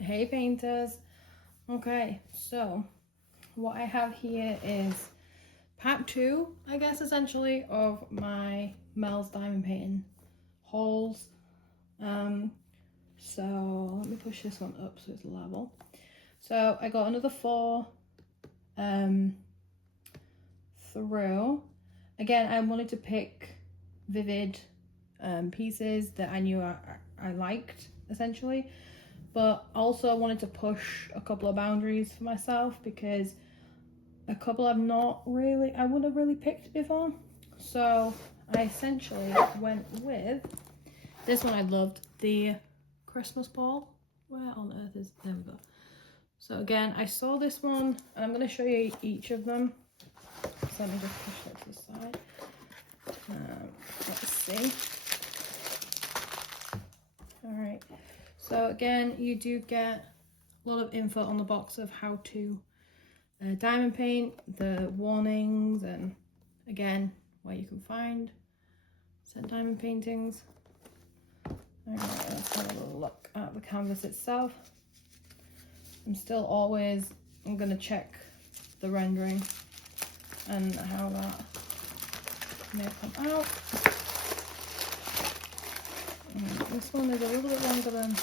Hey painters. Okay, so what I have here is part 2, I guess, essentially, of my Melles diamond painting hauls. So let me push this one up so it's level. So I got another 4 through. Again, I wanted to pick vivid pieces that I knew I liked, essentially, but also I wanted to push a couple of boundaries for myself because a couple I wouldn't have really picked before. So I essentially went with this one. I loved the Christmas ball. Where on earth is, there we go. So again, I saw this one and I'm going to show you each of them. So let me just push that to the side. Let's see. Alright, so again, you do get a lot of info on the box of how to diamond paint, the warnings, and again, where you can find said diamond paintings. Alright, let's have a little look at the canvas itself. I'm going to check the rendering and how that may come out. This one is a little bit longer than,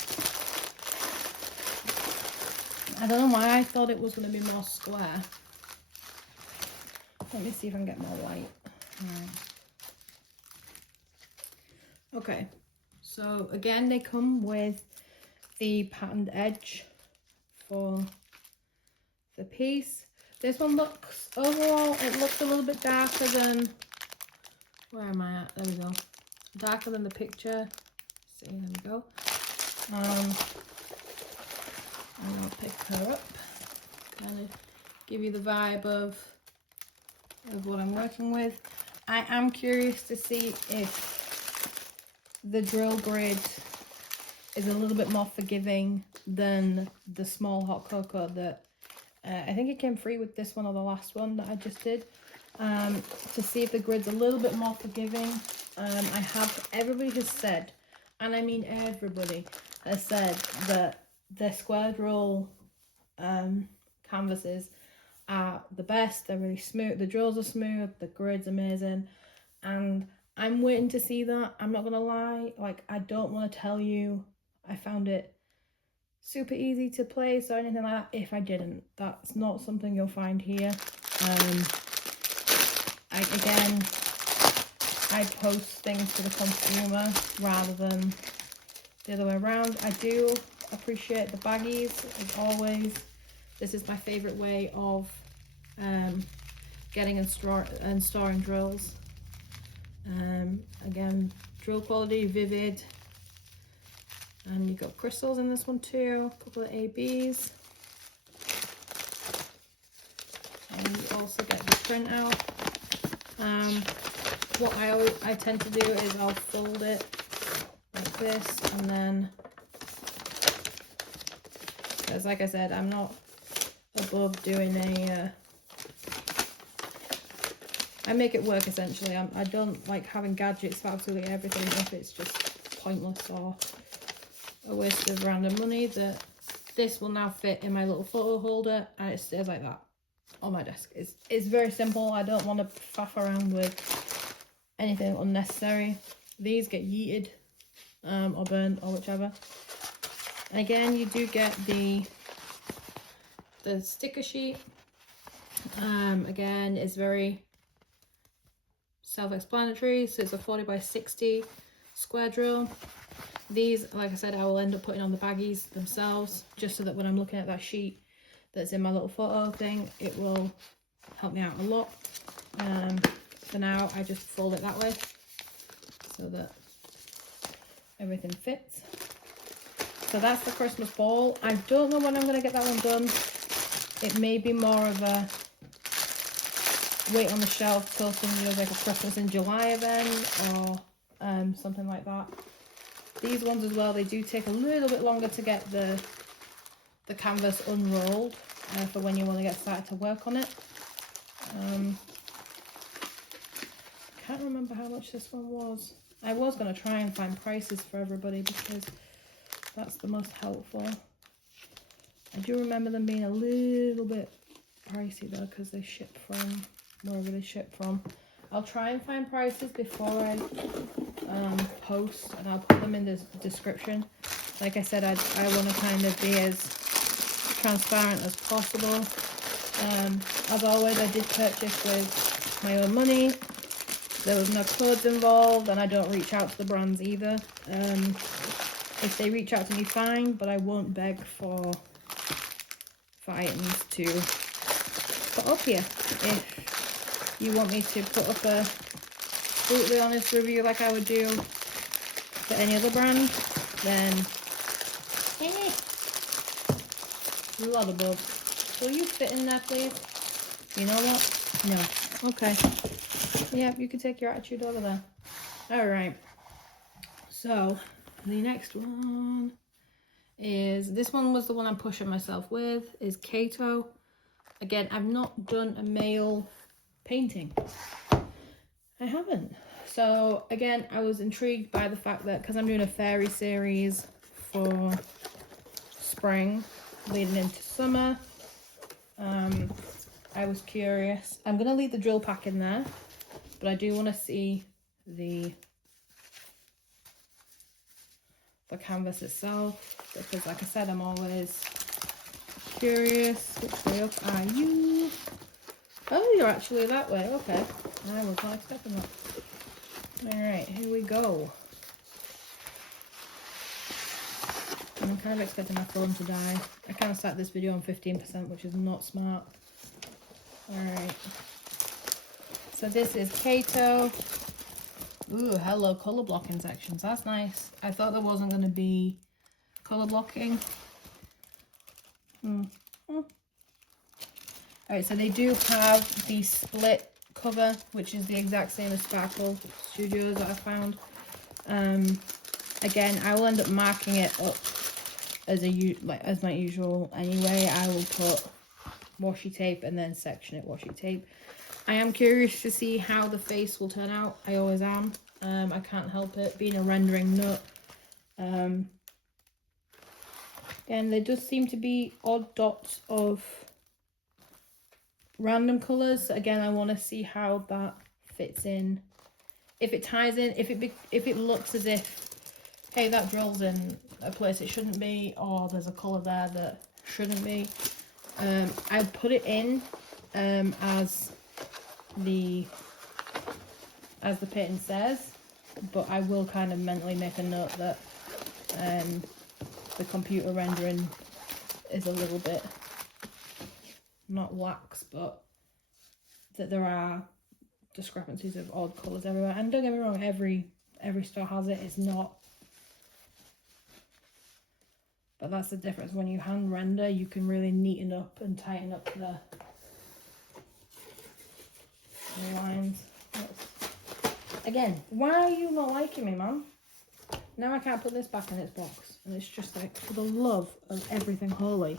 I don't know why I thought it was going to be more square. Let me see if I can get more light. Okay, so again, they come with the patterned edge for the piece. This one looks, overall, it looks a little bit darker than, where am I at? There we go. Darker than the picture. See, there we go. I'm gonna pick her up, kind of give you the vibe of what I'm working with. I am curious to see if the drill grid is a little bit more forgiving than the small hot cocoa that I think it came free with this one or the last one that I just did, to see if the grid's a little bit more forgiving. Everybody has said, and I mean everybody has said, that the square drill canvases are the best. They're really smooth, the drills are smooth, the grid's amazing, and I'm waiting to see that. I'm not gonna lie, like, I don't want to tell you I found it super easy to place or anything like that if I didn't. That's not something you'll find here. I post things to the consumer rather than the other way around. I do appreciate the baggies, as always. This is my favorite way of getting and storing drills. Again, drill quality, vivid, and you've got crystals in this one too, a couple of ABs, and you also get the printout. What I tend to do is I'll fold it like this, and then, because like I said, I'm not above doing I make it work essentially. I don't like having gadgets for absolutely everything if it's just pointless or a waste of random money. This will now fit in my little photo holder and it stays like that on my desk. It's very simple. I don't want to faff around with anything unnecessary. These get yeeted or burned or whichever. And again, you do get the sticker sheet. Again, it's very self-explanatory. So it's a 40 by 60 square drill. These, like I said, I will end up putting on the baggies themselves, just so that when I'm looking at that sheet that's in my little photo thing, it will help me out a lot. For now, I just fold it that way so that everything fits. So that's the Christmas ball. I don't know when I'm going to get that one done. It may be more of a wait on the shelf till something like a Christmas in July event or something like that. These ones as well, they do take a little bit longer to get the canvas unrolled for when you want to get started to work on it. can't remember how much this one was. I was going to try and find prices for everybody because that's the most helpful. I do remember them being a little bit pricey though, because they ship from wherever they ship from. I'll try and find prices before I post, and I'll put them in the description. Like I said, I want to kind of be as transparent as possible. As always, I did purchase with my own money. There was no codes involved, and I don't reach out to the brands either. If they reach out to me, fine, but I won't beg for items to put up here. If you want me to put up a brutally honest review like I would do for any other brand, then a lot of bugs. Will you fit in there, please? You know that? No. Okay. Yeah, you can take your attitude over there. Alright. So, the next one is, this one was the one I'm pushing myself with, is Kayto. Again, I've not done a male painting. I haven't. So again, I was intrigued by the fact that, because I'm doing a fairy series for spring leading into summer, I was curious. I'm going to leave the drill pack in there, but I do want to see the canvas itself, because like I said, I'm always curious. Which way up are you? Oh, you're actually that way. Okay. I was not expecting that. Alright, here we go. I'm kind of expecting my phone to die. I kind of set this video on 15%, which is not smart. Alright. So this is Kayto. Ooh, hello, colour blocking sections. That's nice. I thought there wasn't going to be colour blocking. Alright, so they do have the split cover, which is the exact same as Sparkle Studios that I found. Again, I will end up marking it up as my usual anyway. I will put washi tape and then section it washi tape. I am curious to see how the face will turn out. I always am. I can't help it, being a rendering nut. And there does seem to be odd dots of random colours. Again, I want to see how that fits in. If it ties in, if it looks as if, hey, that drill's in a place it shouldn't be, or there's a colour there that shouldn't be. I'd put it in as the pattern says, but I will kind of mentally make a note that the computer rendering is a little bit not lax, but that there are discrepancies of odd colours everywhere. And don't get me wrong, every store has it. It's not, but that's the difference. When you hand render, you can really neaten up and tighten up the lines. Again, why are you not liking me, man? Now I can't put this back in its box, and it's just like, for the love of everything holy.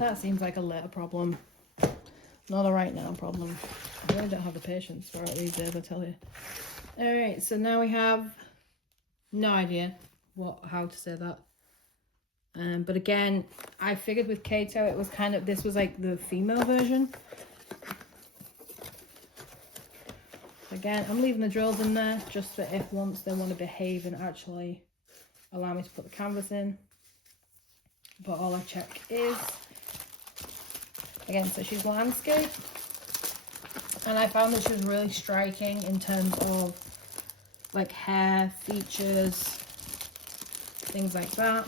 That seems like a later problem, not a right now problem. I really don't have the patience for it these days, I tell you. Alright, so now we have no idea how to say that. But again, I figured with Kayto it was kind of, this was like the female version. Again, I'm leaving the drills in there just for if once they want to behave and actually allow me to put the canvas in. But all I check is, again, so she's landscape. And I found that she was really striking in terms of like hair, features, things like that.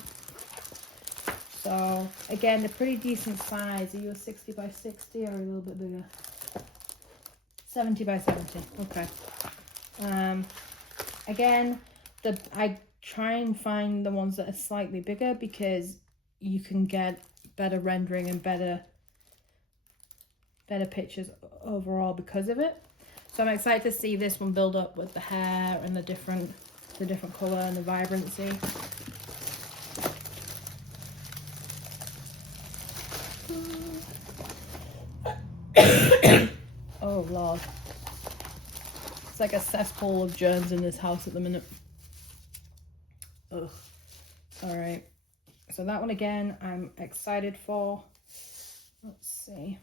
So again, they're pretty decent size. Are you a 60 by 60 or a little bit bigger? 70 by 70. Okay. Again, I try and find the ones that are slightly bigger because you can get better rendering and better pictures overall because of it. So I'm excited to see this one build up with the hair and the different colour and the vibrancy. lord. It's like a cesspool of germs in this house at the minute. Ugh. Alright. So that one again, I'm excited for. Let's see.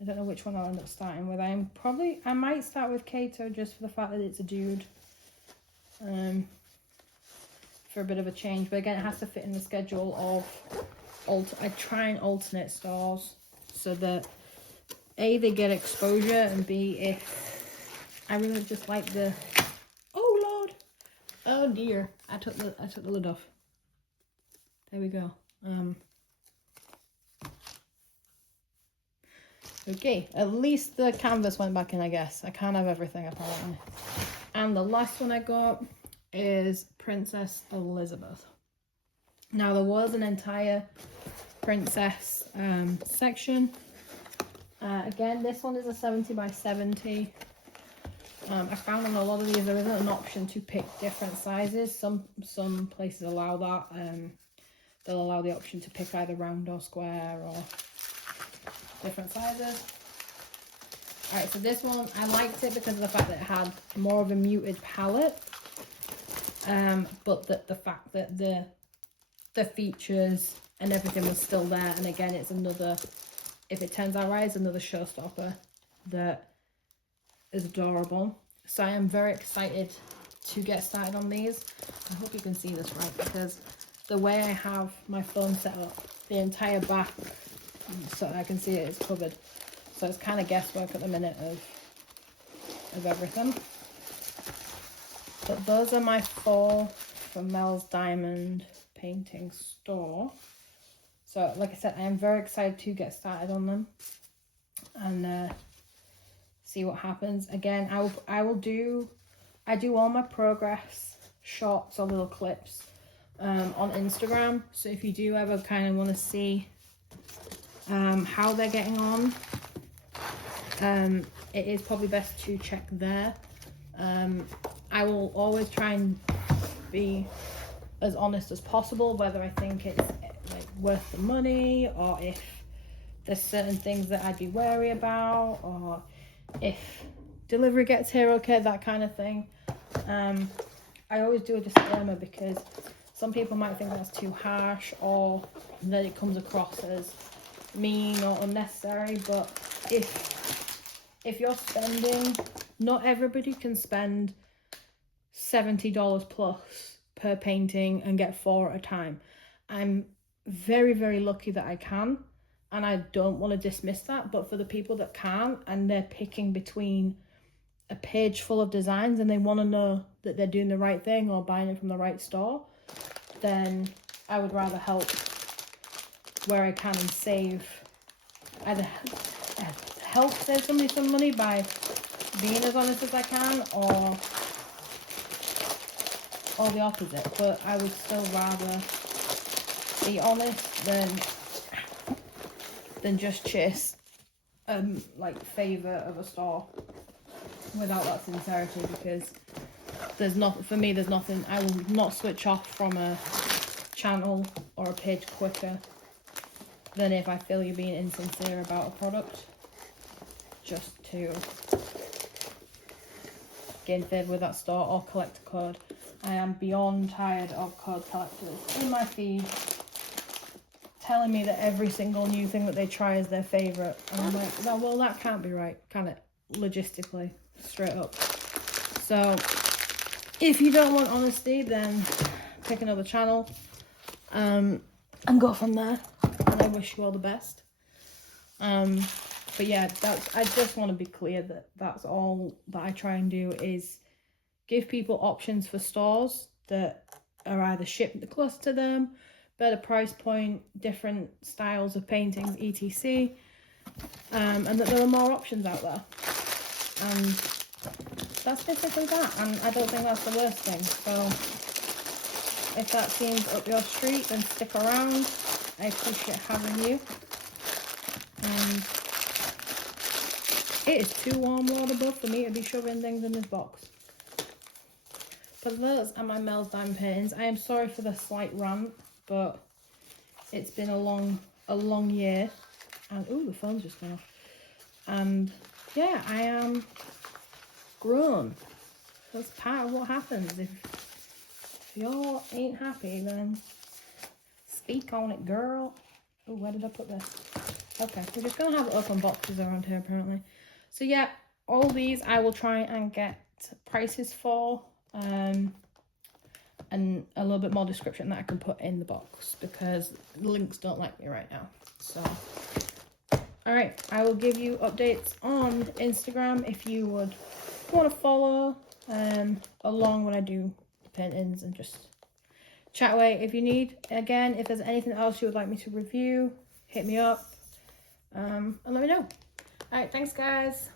I don't know which one I'll end up starting with. I might start with Kayto just for the fact that it's a dude. For a bit of a change. But again, it has to fit in the schedule of I try and alternate stores so that A, they get exposure, and B, if I really just like the, oh lord, oh dear, I took the lid off. There we go. Okay, at least the canvas went back in, I guess. I can't have everything apparently. And the last one I got is Princess Elizabeth. Now there was an entire princess section. Again, this one is a 70 by 70. I found on a lot of these there isn't an option to pick different sizes. Some places allow that. They'll allow the option to pick either round or square or different sizes. Alright, so this one, I liked it because of the fact that it had more of a muted palette. But the fact that the features and everything was still there. And again, it's another, if it turns out right, it's another showstopper that is adorable. So I am very excited to get started on these. I hope you can see this right, because the way I have my phone set up, the entire back, so I can see it is covered. So it's kind of guesswork at the minute of everything. But those are my 4 from Melles Diamond Painting Store. So like I said, I am very excited to get started on them and see what happens. Again, I do all my progress shots or little clips on Instagram. So if you do ever kind of want to see how they're getting on, it is probably best to check there. I will always try and be as honest as possible, whether I think it's like worth the money, or if there's certain things that I'd be wary about, or if delivery gets here okay, that kind of thing. I always do a disclaimer because some people might think that's too harsh, or that it comes across as mean or unnecessary. But if you're spending, not everybody can spend $70 plus per painting and get 4 at a time. I'm very, very lucky that I can, and I don't want to dismiss that. But for the people that can't, and they're picking between a page full of designs and they want to know that they're doing the right thing or buying it from the right store, then I would rather help where I can and save, either help save somebody some money by being as honest as I can, or the opposite. But I would still rather be honest than just chase like favour of a store without that sincerity, because there's not, for me, there's nothing, I will not switch off from a channel or a page quicker than if I feel you're being insincere about a product just to gain favour with that store or collect a code. I am beyond tired of code collectors in my feed telling me that every single new thing that they try is their favourite. And I'm like, well, that can't be right, can it? Logistically, straight up. So if you don't want honesty, then pick another channel and go from there. And I wish you all the best. But yeah, I just want to be clear that that's all that I try and do, is give people options for stores that are either shipped close to them, better price point, different styles of paintings, etc. And that there are more options out there. And that's basically that. And I don't think that's the worst thing. So if that seems up your street, then stick around. I appreciate having you. And it is too warm, Lord above, for me to be shoving things in this box. But those are my Melles Diamond paintings. I am sorry for the slight rant, but it's been a long year. And ooh, the phone's just gone off. And yeah, I am grown. That's part of what happens. If y'all ain't happy, then speak on it, girl. Oh, where did I put this? Okay, we're just gonna have open boxes around here apparently. So yeah, all these I will try and get prices for, and a little bit more description that I can put in the box, because the links don't like me right now. So all right, I will give you updates on Instagram if you would want to follow along when I do the paintings, and just chat away if you need. Again, if there's anything else you would like me to review, hit me up and let me know. All right, thanks guys.